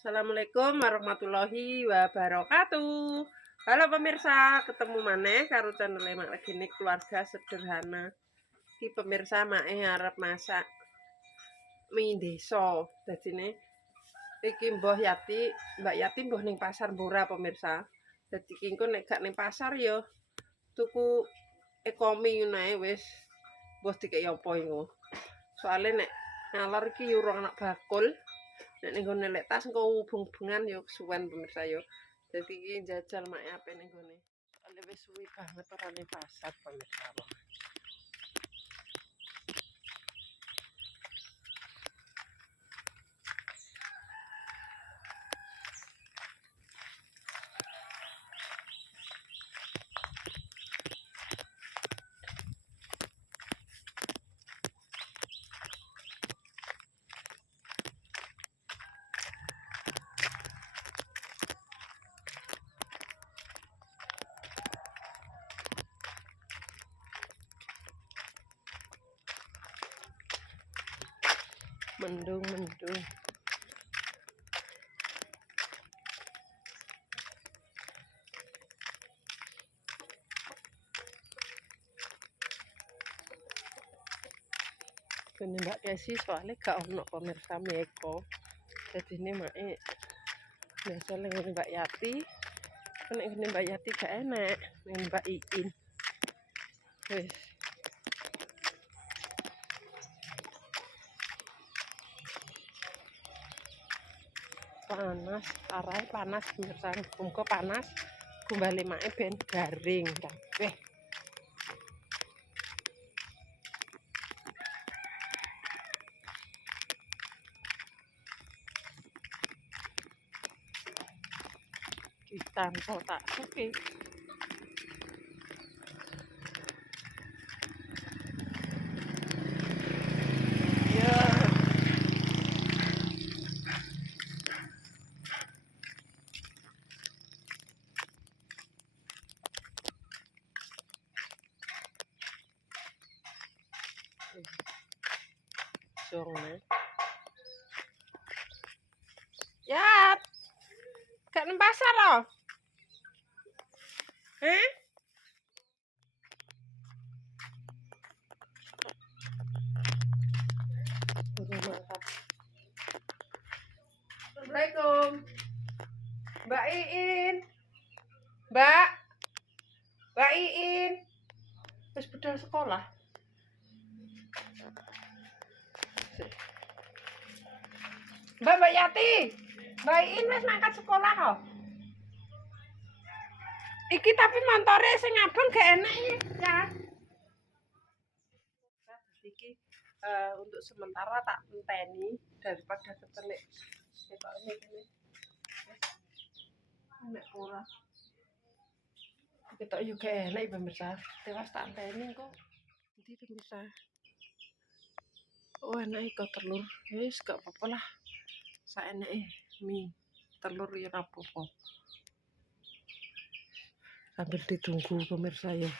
Assalamualaikum warahmatullahi wabarakatuh. Halo pemirsa, ketemu maneh karo channel Mak Regini Keluarga Sederhana. Iki pemirsa mae arep masak mie desa. Dadine iki Mbah Yati, Mbak Yati mbuh ning pasar Mbora pemirsa. Dadi iki engko nek gak ning pasar ya tuku ekomi ngono ae wis. Mbuh dikek apa iku. Soale nek ngalor iki urung anak bakul. Nek ning gone lek tas engko ubung-ubungan ya kesuwen pemirsa ya. Dadi iki njajal mak ape ning gone. Soale wis suwi banget ora ning pasar pemirsa. Mendung. Kene Mbak Desi soalnya gak ono pemirsa meko. Jadi ini mae biasa ning Mbak Yati. Nek ngene Mbak Yati gak enak, ning Mbak Iin. Wis. Panas, arahe panas pemirsa. Muga panas. Kumbali mae ben garing kabeh. Tanpa tak suki. Ya. Songe. Ya. Gak nang pasar loh. Assalamualaikum. Mbak Iin. Mbak Iin. Wis budal sekolah. Mbak Yati. Mbak Iin wis mangkat sekolah kok. Iki tapi montore sing abang gak enak ya. Iki untuk sementara tak enteni daripada ketelik ketok ini. Nek ora. Ketok yo gak enak pemirsa. Tewas tak enteni kok. Ndi pemirsa. Oh enak kok telur. Wis gak apa-apa lah. Saeneke mie telur ya apa-apa. Sambil ditunggu pemirsa ya.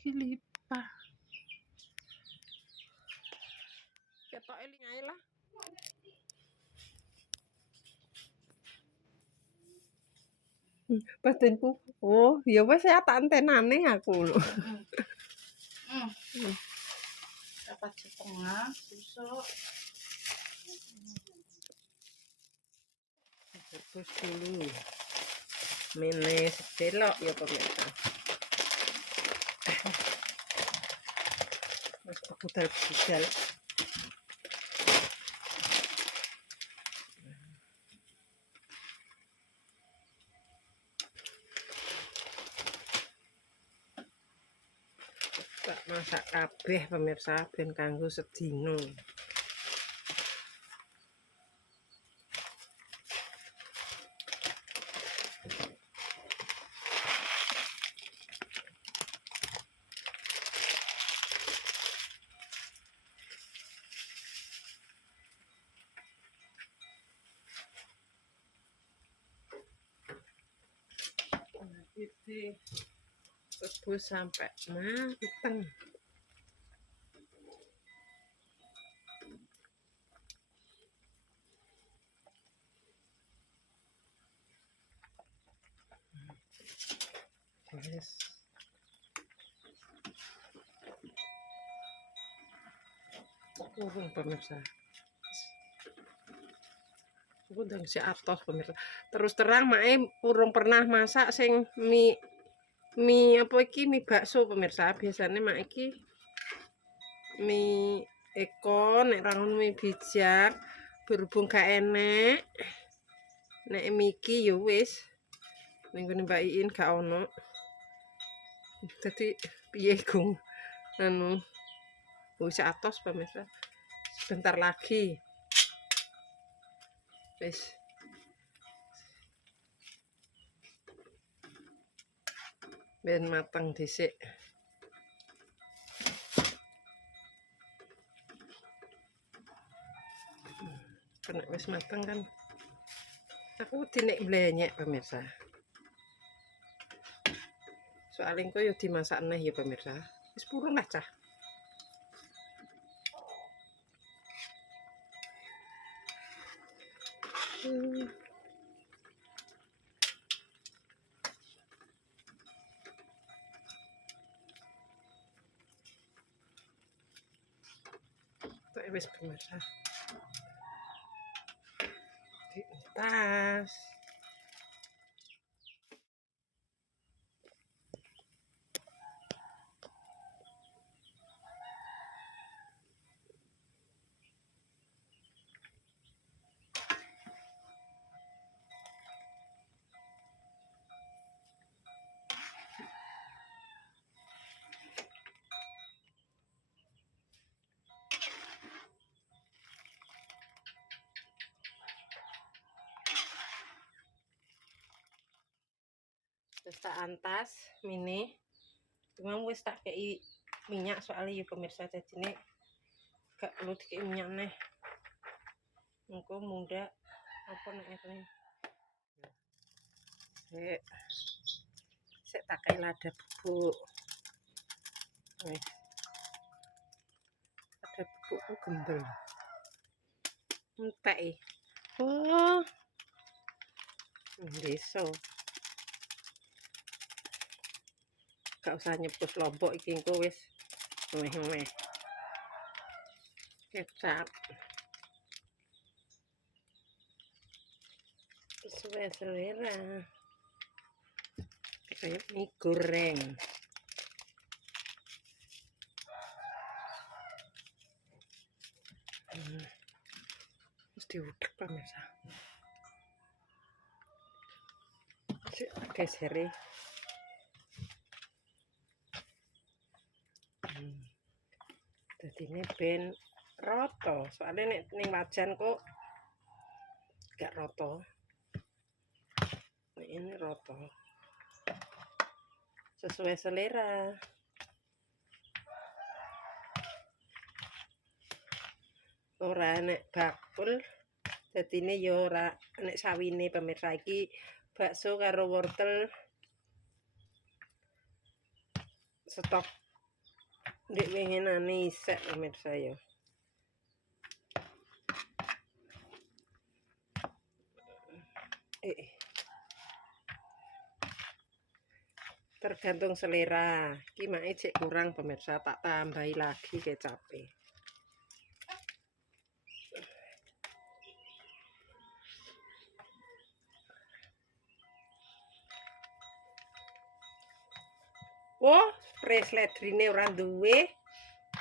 Kilipah. Ketok eling ae lah. Batinku. Oh, ya wis ya tak antenane aku lho. Dapat setengah susuk. Rebus dulu. Mene sedelok ya pemirsa. Mas budal. Tak masak kabeh pemirsa ben kanggo sedina. Iki rebus sampai mateng. Wis. Urung pemirsa. Aku ndang si atos pemirsa. Terus terang mae urung pernah masak sing mie apa iki mie bakso pemirsa. Biasanya mak iki mie eko nek ra ngono mie bijak berhubung gak enek. Nek mie iki ya wis ning ngene Mbak Iin gak ono. Dadi piye gong anu wis atos pemirsa. Sebentar lagi. Wis. Ben mateng dhisik. Nek wis mateng kan aku dinek blenyek pemirsa. Soalnya engko ya dimasak neh ya pemirsa. Wis purun lah cah. Wis pemirsa. Tas. Terus tak antas mini. Cuma wis tak kei minyak soalnya ya pemirsa jadine gak perlu dikei minyak neh. Engko munda apa nek ngene. Sik tak kei lada bubuk. Wis. Lada bubukku gembel. Entek e. Oh. Desa. Gak usah nyebus lombok iki engko wis meh-meh. Kecap. Sesuai selera. Kayak mie goreng. Terus diudek pemirsa. Gesere. Jadi ini ben roto. Soalnya ning wajan kok gak roto. Ini roto. Sesuai selera. Ora nek bakul. Jadi ini ya ora nek sawine pemirsa iki bakso karo wortel stok ndek winginane isek pemirsa ya. Tergantung selera. Iki make cek kurang pemirsa tak tambahi lagi kecape. Wah, presledrine ora duwe.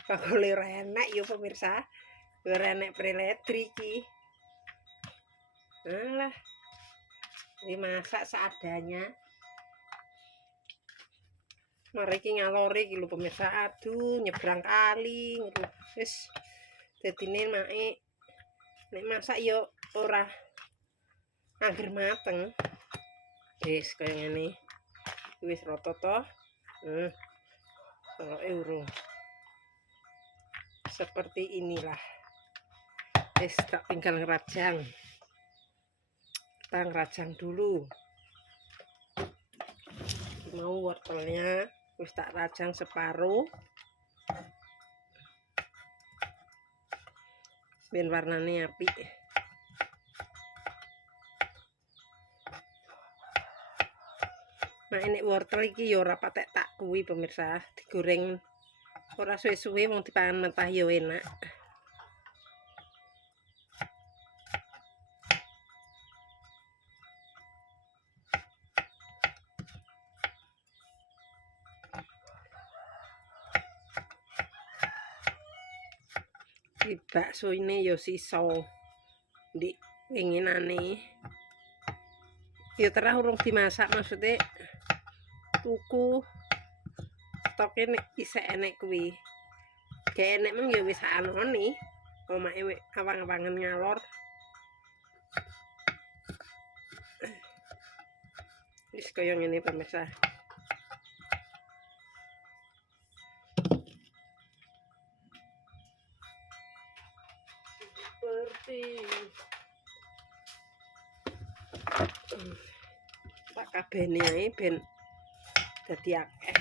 Bakule ora enak ya pemirsa. Ora enak preledri iki. Alah. Dimasak seadanya. Mari iki ngalore iki lho pemirsa. Aduh, nyebrang kali ngono. Wis dadine make nek masak ya ora angger mateng. Wis kaya ngene. Wis rata to. Euro. Seperti inilah. Wis tak tinggal ngerajang. Kita ngerajang dulu. Mau wortelnya wis tak rajang separuh. Ben warnane apik. Mak nek wortel iki ya ora patek tak kuwi pemirsa, digoreng ora suwe-suwe wong dipangan mentah ya enak. Iki bakso ini ya sisa ndik winginane. Ya terah urung dimasak maksudnya tuku stoke nek isih enek kuwi. Gak enek mung ya wis anone. Omake awang-awangan ngalor. Wis kaya ngene pemirsa. Seperti tak kabehne ae ben dadi akeh.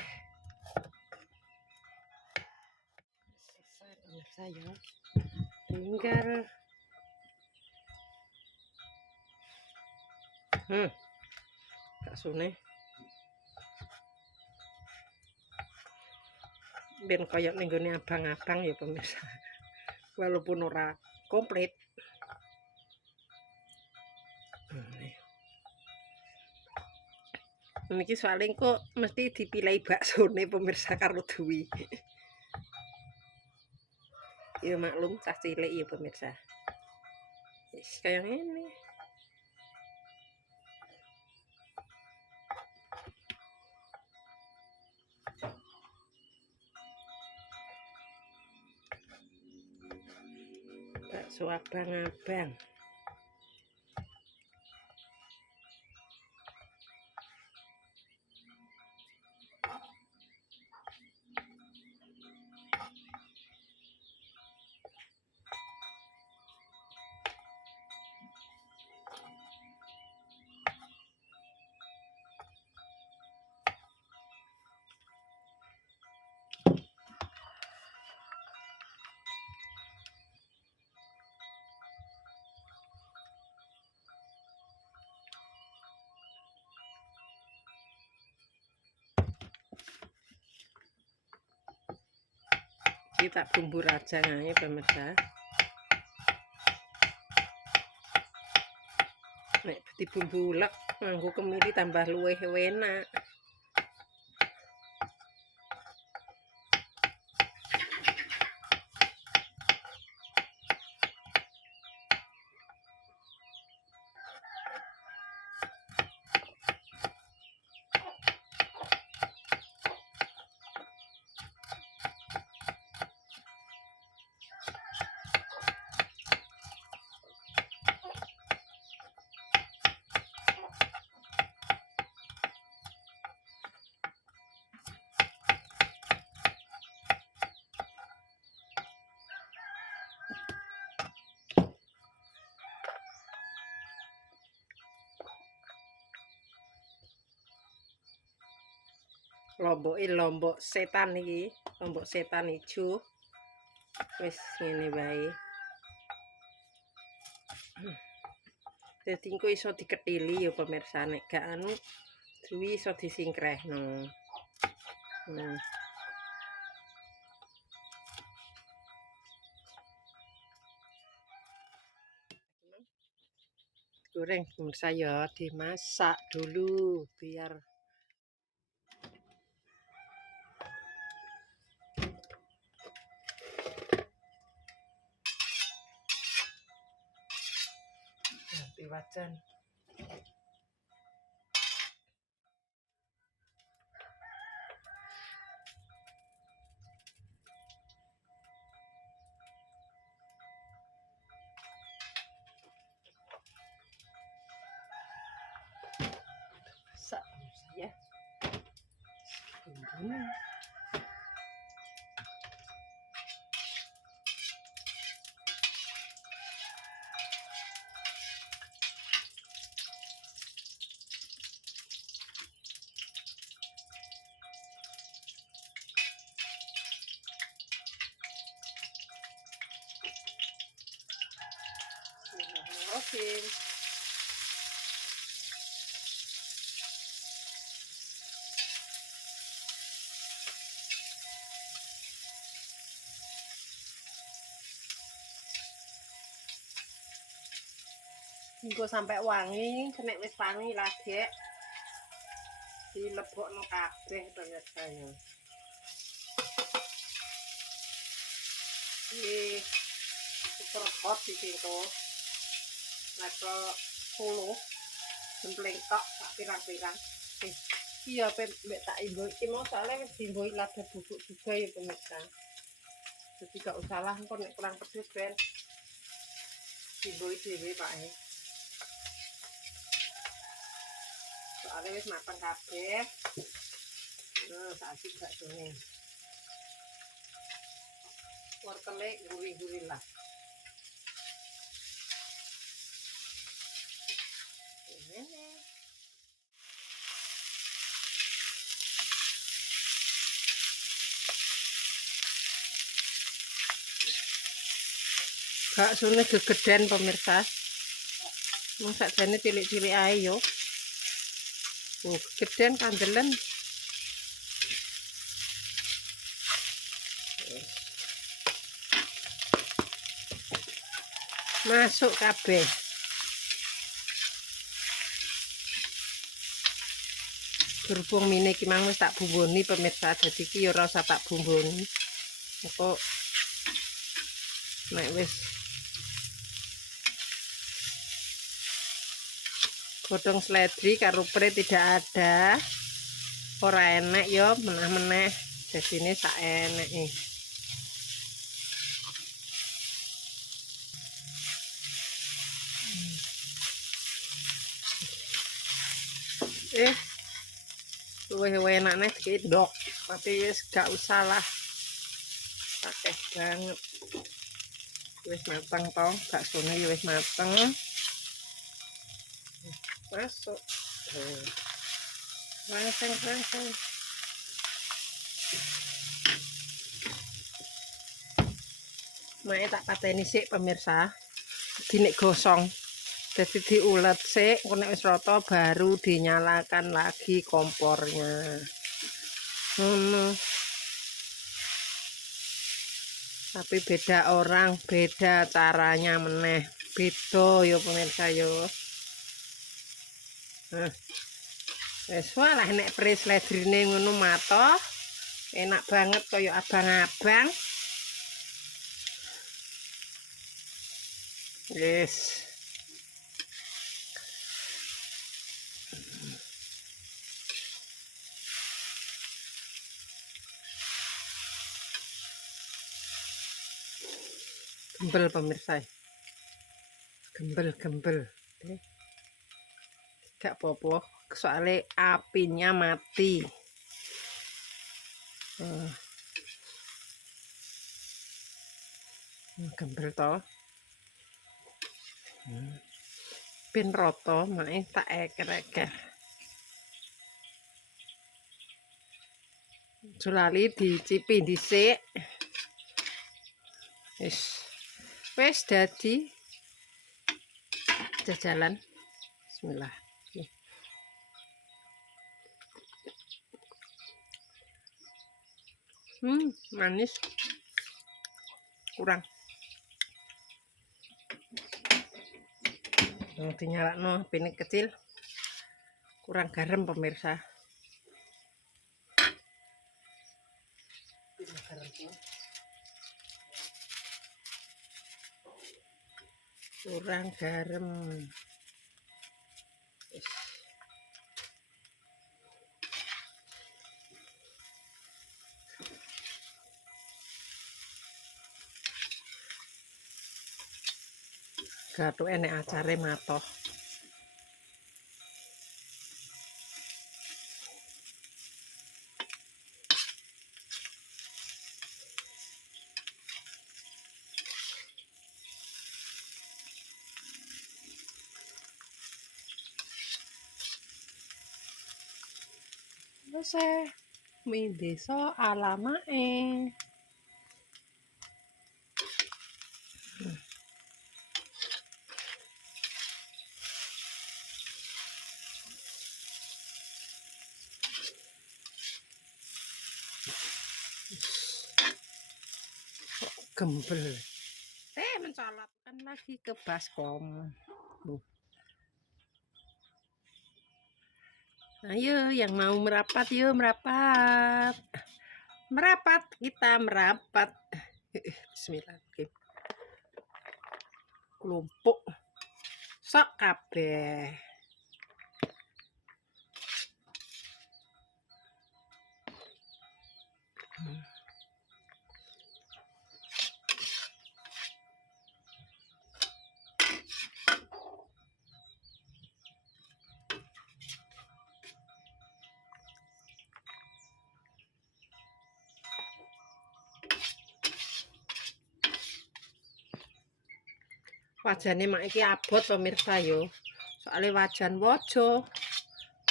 Selesai pemirsa ya. Tinggal baksone ben kaya ning gone abang-abang ya pemirsa. Walaupun ora komplit. Niki soalnya kok mesti dipilih baksone pemirsa karo duwi. Ya maklum cah cilik ya pemirsa. Wis kaya ngene. Bakso abang-abang. Iki tak bumbu rajang ae pemirsa. Nek dibumbu ulek nganggo kemiri tambah luwih enak. Lomboke lombok setan iki, lombok setan ijo. Wis ngene wae. Dadi engko iso dikethili ya pemirsa nek gak anu duwi iso disingkrehno. Goreng pemirsa ya, dimasak dulu biar ganti wajan. Masak pemirsa ya. Bumbunya. Oke. Engko sampai wangi, nek wis wangi lagi dilebokno kabeh pemirsa ya. Iki super hot iki to. Level 10 jempling tok sak pirang-pirang. Iya mbek tak imbo iki mau soalnya wis diimboi lada bubuk juga ya pemirsa. Jadi gak usah lah engko nek kurang pedes ben diimboi dhewe Pak. Soalnya wis mateng kabeh. Nah, saiki gak dene. Wortele gurih-gurih lah. Ini. Baksone gegeden pemirsa. Wong sakjane cilik-cilik ae yo. Oh, gegeden kandelen. Masuk kabeh. Berhubung mine iki mang wis tak bumboni pemirsa, dadi iki ya ora usah tak bumboni. Engko nek wis godhong seledri karo pre tidak ada. Ora enek ya meneh-meneh. Dadine sak eneke. Luwih enakne dikendok, tapi wis gak usah lah. Akeh banget. Wis mateng to, baksone ya wis mateng. Masuk. Langsung. Mae tak pateni sik pemirsa. Dinek gosong. Jadi diulet sik, nek wis rata baru dinyalakan lagi kompornya. Tapi beda orang, beda caranya meneh. Beda yo pemirsa yo. Wis walah nek pres ledrine ngono matoh. Enak banget kaya abang-abang. Yes. Gembel pemirsa. Gembel. Gak apa-apa, soalnya apinya mati. Gembel to. Ben rata, mae tak eker-eker. Julali dicipi dhisik. Wis dadi jajalan. Bismillah. Manis. Kurang. Dinyalakno pinik kecil. Kurang garam pemirsa. Kurang garam. Gathuke nek acare matoh. Wis mi desa alamake. Gembel. Mencolotkan lagi ke baskom. Ayo yang mau merapat, yuk merapat. Merapat, kita merapat. Bismillahirrahmanirrahim. Klumpuk. Sok kabeh. Wajane mak iki abot pemirsa yo. Soale wajan waja.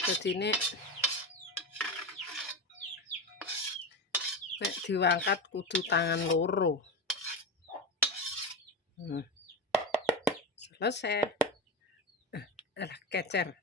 Dadine nek diwangkat kudu tangan loro. Selesai. Kecer.